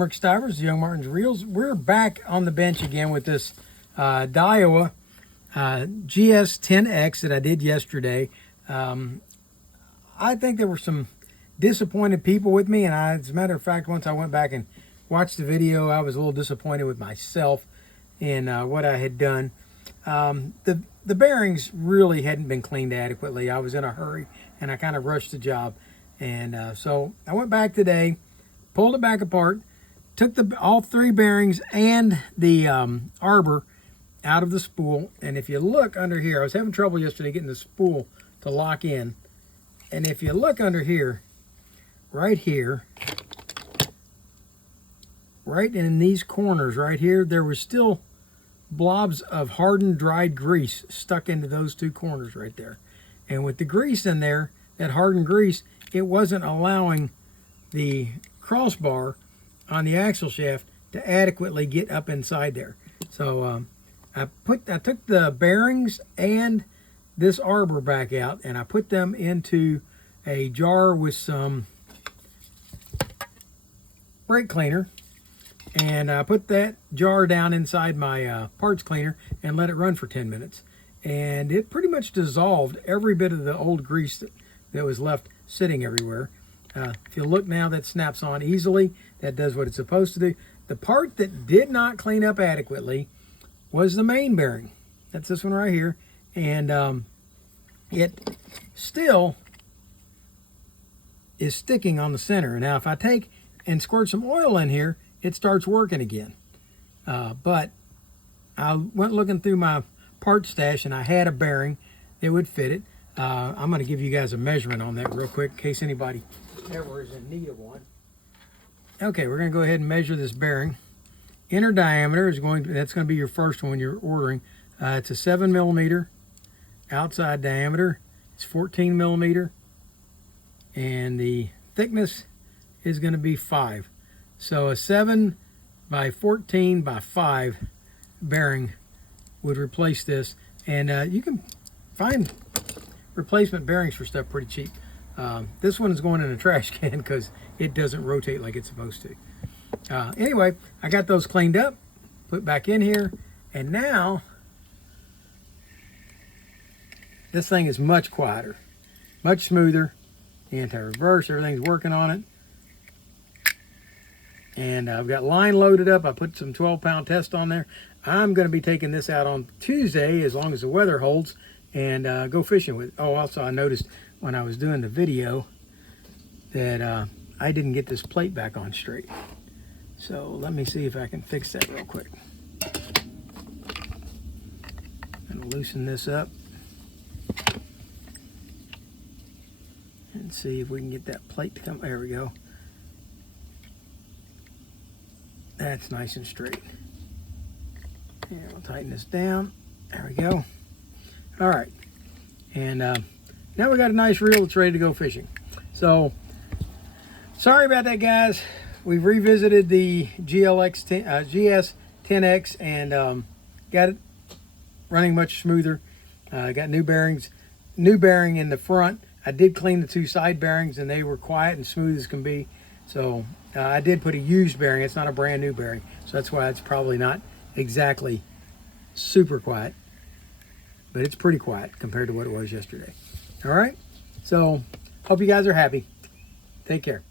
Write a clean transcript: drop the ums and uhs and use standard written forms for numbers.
Rick Stivers, Young Martin's Reels. We're back on the bench again with this Daiwa GS-10X that I did yesterday. I think there were some disappointed people with me, and as a matter of fact, once I went back and watched the video, I was a little disappointed with myself in what I had done. The bearings really hadn't been cleaned adequately. I was in a hurry, and I kind of rushed the job. And so I went back today, pulled it back apart, took all three bearings and the Arbor out of the spool. And if you look under here, I was having trouble yesterday getting the spool to lock in. And if you look under here, right here, right in these corners right here, there was still blobs of hardened dried grease stuck into those two corners right there. And with the grease in there, that hardened grease, it wasn't allowing the crossbar on the axle shaft to adequately get up inside there. So I took the bearings and this Arbor back out, and I put them into a jar with some brake cleaner, and I put that jar down inside my parts cleaner and let it run for 10 minutes. And it pretty much dissolved every bit of the old grease that was left sitting everywhere. If you look now, that snaps on easily. That does what it's supposed to do. The part that did not clean up adequately was the main bearing. That's this one right here. And it still is sticking on the center. Now, if I take and squirt some oil in here, it starts working again. But I went looking through my part stash, and I had a bearing that would fit it. I'm going to give you guys a measurement on that real quick in case anybody ever is in need of one. Okay, we're going to go ahead and measure this bearing. Inner diameter is that's going to be your first one you're ordering. It's a 7 millimeter. Outside diameter is 14 millimeter. And the thickness is going to be 5. So a 7 by 14 by 5 bearing would replace this. And you can find replacement bearings for stuff pretty cheap. This one is going in a trash can because it doesn't rotate like it's supposed to. Anyway, I got those cleaned up, put back in here, and now this thing is much quieter, much smoother. The anti-reverse, everything's working on it. And I've got line loaded up. I put some 12-pound test on there. I'm going to be taking this out on Tuesday, as long as the weather holds, and go fishing with it. Oh, also I noticed when I was doing the video that I didn't get this plate back on straight. So let me see if I can fix that real quick. I'm going to loosen this up and see if we can get that plate to come. There we go. That's nice and straight. And we'll tighten this down. There we go. All right. And now we got a nice reel that's ready to go fishing. So sorry about that, guys. We've revisited the GS-10X and got it running much smoother. Got new bearings, new bearing in the front. I did clean the two side bearings, and they were quiet and smooth as can be. So I did put a used bearing. It's not a brand new bearing, so that's why it's probably not exactly super quiet, but it's pretty quiet compared to what it was yesterday. All right, so hope you guys are happy. Take care.